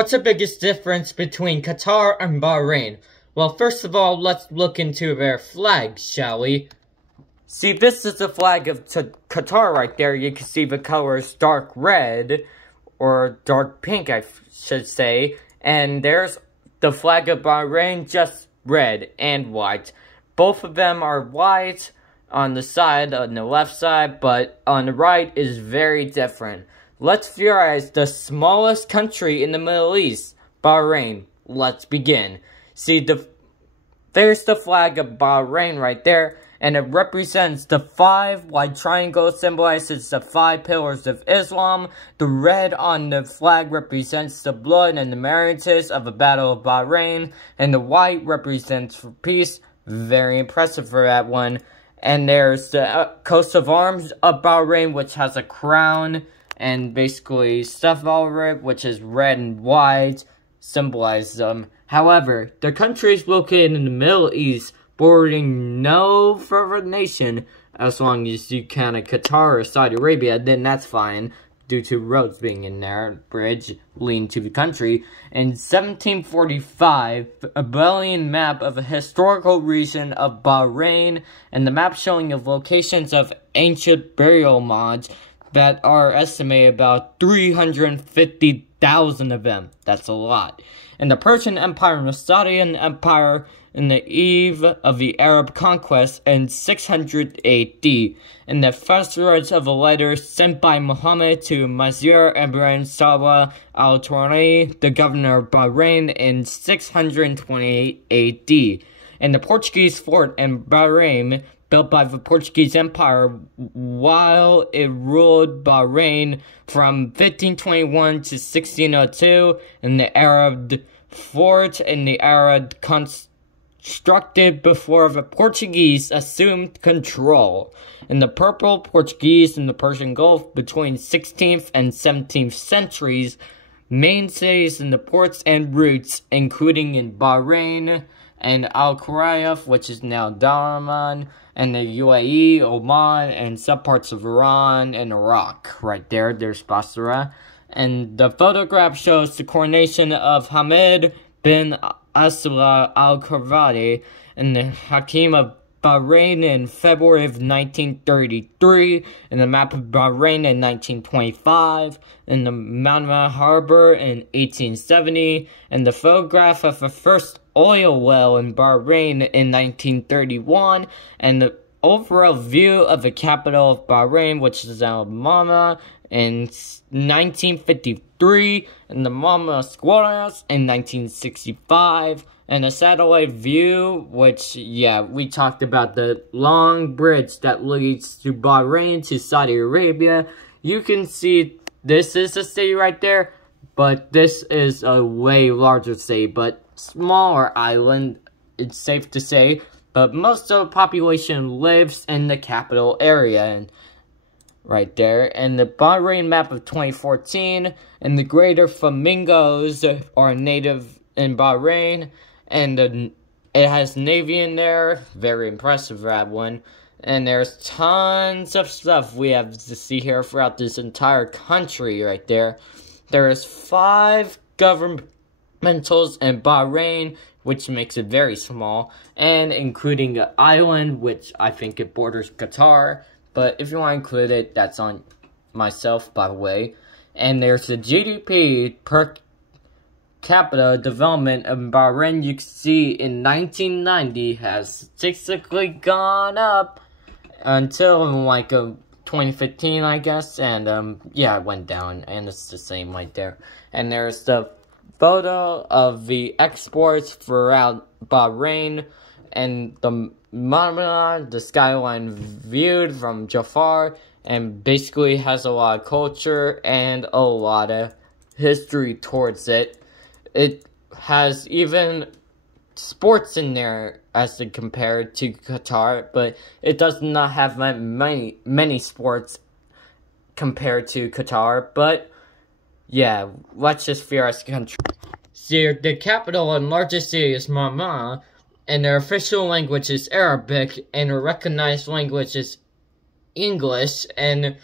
What's the biggest difference between Qatar and Bahrain? Well, first of all, let's look into their flags, shall we? See, this is the flag of Qatar right there. You can see the colors dark red, or dark pink, I should say. And there's the flag of Bahrain, just red and white. Both of them are white on the side, on the left side, but on the right is very different. Let's theorize the smallest country in the Middle East, Bahrain. Let's begin. See, there's the flag of Bahrain right there, and it represents the 5 white triangle symbolizes the 5 pillars of Islam. The red on the flag represents the blood and the martyrs of the Battle of Bahrain, and the white represents peace. Very impressive for that one. And there's the coat of arms of Bahrain, which has a crown and basically stuff all over it, which is red and white, symbolize them. However, the country is located in the Middle East, bordering no further nation. As long as you count Qatar or Saudi Arabia, then that's fine, due to roads being in there, bridge leading to the country. In 1745, a Babylonian map of a historical region of Bahrain, and the map showing the locations of ancient burial mounds that are estimated about 350,000 of them. That's a lot. And the Persian Empire and the Saudi Empire in the eve of the Arab conquest in 600 AD, and the first words of a letter sent by Muhammad to Mazir Ibrahim Sawa al-Tawani, the governor of Bahrain, in 628 AD. And the Portuguese fort in Bahrain, built by the Portuguese Empire while it ruled Bahrain from 1521 to 1602, and the Arab fort in the Arab constructed before the Portuguese assumed control. In the Purple Portuguese in the Persian Gulf between 16th and 17th centuries, main cities in the ports and routes, including in Bahrain and Al-Qurayf, which is now Dahraman, and the UAE, Oman, and some parts of Iran and Iraq. Right there, there's Basra. And the photograph shows the coronation of Hamid bin Asla al-Karvadi and the Hakim of Bahrain in February of 1933, and the map of Bahrain in 1925, and the Manama Harbor in 1870, and the photograph of the first oil well in Bahrain in 1931, and the overall view of the capital of Bahrain, which is Al Mama, in 1953, and the Mama Squares in 1965, and a satellite view, which, yeah, we talked about the long bridge that leads to Bahrain to Saudi Arabia. You can see this is a city right there, but this is a way larger city, but smaller island, it's safe to say. But most of the population lives in the capital area, and right there. And the Bahrain map of 2014, and the greater flamingos are native in Bahrain. And it has navy in there. Very impressive, that one. And there's tons of stuff we have to see here throughout this entire country right there. There is 5 governmentals in Bahrain, which makes it very small. And including an island, which I think it borders Qatar. But if you want to include it, that's on myself, by the way. And there's the GDP per capita development of Bahrain. You can see in 1990 has statistically gone up until like 2015, I guess. And yeah, it went down, and it's the same right there. And there's the photo of the exports throughout Bahrain, and the Marmara, the skyline viewed from Jafar, and basically has a lot of culture and a lot of history towards it. It has even sports in there as compared to Qatar, but it does not have many sports compared to Qatar. But yeah, let's just theorize the country. See, the capital and largest city is Marmara, and their official language is Arabic, and their recognized language is English, and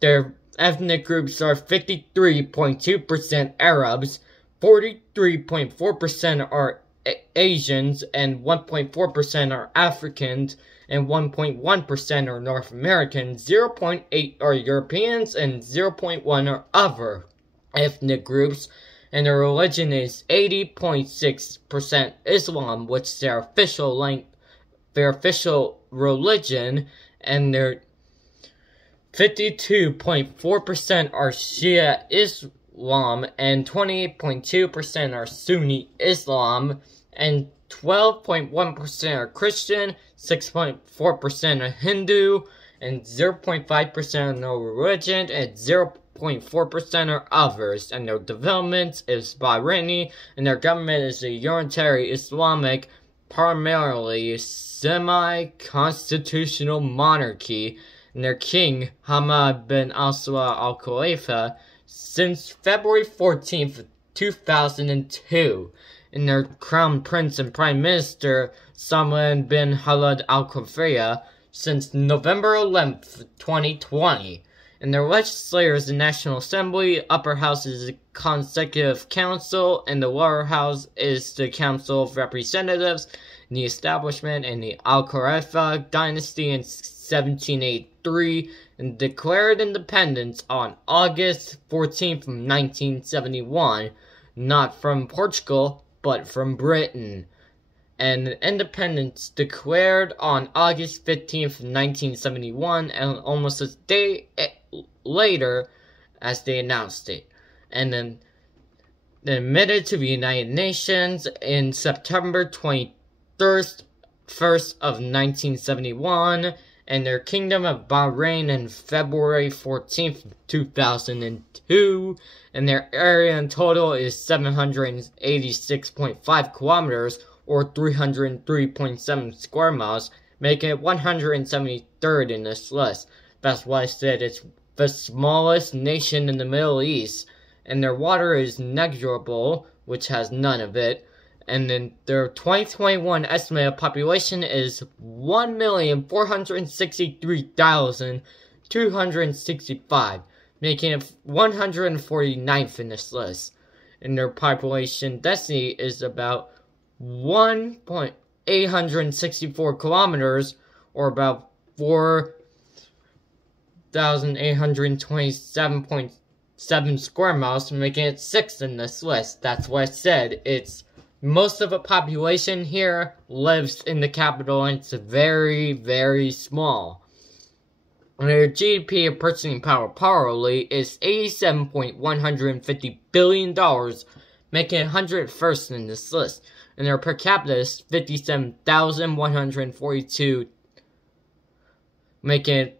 their ethnic groups are 53.2% Arabs, 43.4% are Asians, and 1.4% are Africans, and 1.1% are North Americans, 0.8% are Europeans, and 0.1% are other ethnic groups, and their religion is 80.6% Islam, which is their official religion, and their 52.4% are Shia Islam, and 28.2% are Sunni Islam, and 12.1% are Christian, 6.4% are Hindu, and 0.5% are no religion, and 0.4% are others, and their development is Bahraini, and their government is a unitary Islamic, primarily semi-constitutional monarchy, and their king, Hamad bin Al-Salah Al-Khalifa, since February 14th, 2002, and their crown prince and prime minister, Salman bin Khalid Al-Khalifa, since November 11th, 2020. And their legislature is the National Assembly, upper house is the Consecutive Council, and the lower house is the Council of Representatives. And the establishment in the Al-Khalifa dynasty in 1783, and declared independence on August 14th, 1971, not from Portugal, but from Britain. And independence declared on August 15th, 1971, and almost a day later as they announced it. And then admitted to the United Nations in September 21st of 1971, and their Kingdom of Bahrain in February 14th, 2002, and their area in total is 786.5 kilometers, or 303.7 square miles, making it 173rd in this list. That's why I said it's the smallest nation in the Middle East, and their water is negligible, which has none of it. And then their 2021 estimated population is 1,463,265, making it 149th in this list. And their population density is about 1,864 kilometers, or about 4,827.7 square miles, making it 6th in this list. That's why I said it's most of the population here lives in the capital, and it's very, very small. And their GDP of purchasing power hourly is $87.150 billion, making it 101st in this list. And their per capita is 57,142, making it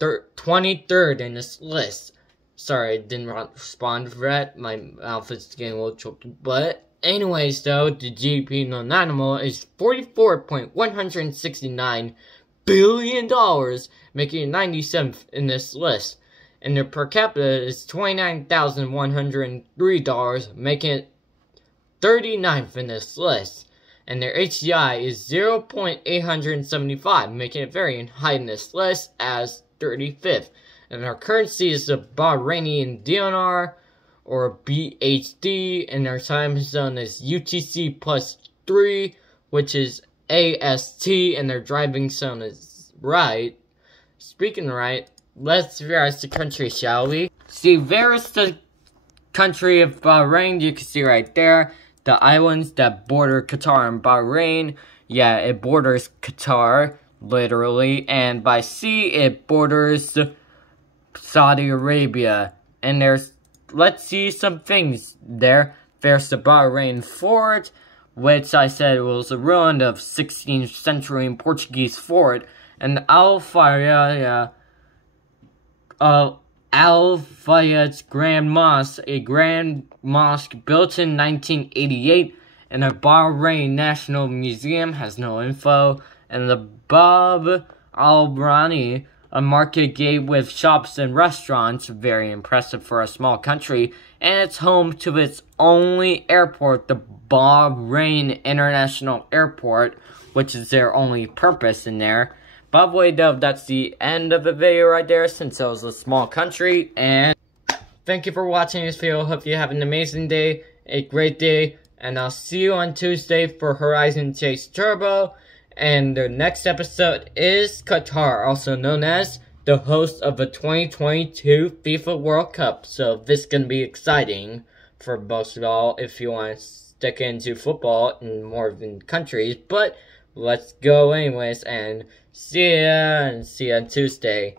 23rd in this list. Sorry, I didn't respond for that. My mouth is getting a little choked. But anyways, though, the GDP non-animal is $44.169 billion, making it 97th in this list. And their per capita is $29,103, making it 39th in this list. And their HDI is 0.875, making it very high in this list as 35th. And our currency is the Bahraini dinar, or BHD, and our time zone is UTC +3, which is AST, and their driving zone is right. Speaking right, let's verify the country, shall we? See, there's the country of Bahrain, you can see right there. The islands that border Qatar and Bahrain. Yeah, it borders Qatar, literally. And by sea, it borders Saudi Arabia. And let's see some things there. There's the Bahrain fort, which I said was a ruin of 16th century Portuguese fort. And Al Fayyad's Grand Mosque, a grand mosque built in 1988, and the Bahrain National Museum has no info, and the Bab al-Brani, a market gate with shops and restaurants, very impressive for a small country, and it's home to its only airport, the Bahrain International Airport, which is their only purpose in there. By the way, though, that's the end of the video right there, since it was a small country, and thank you for watching this video. Hope you have an amazing day, a great day, and I'll see you on Tuesday for Horizon Chase Turbo. And the next episode is Qatar, also known as the host of the 2022 FIFA World Cup. So this is going to be exciting for most of all if you want to stick into football in more than countries. But let's go anyways, and see ya on Tuesday.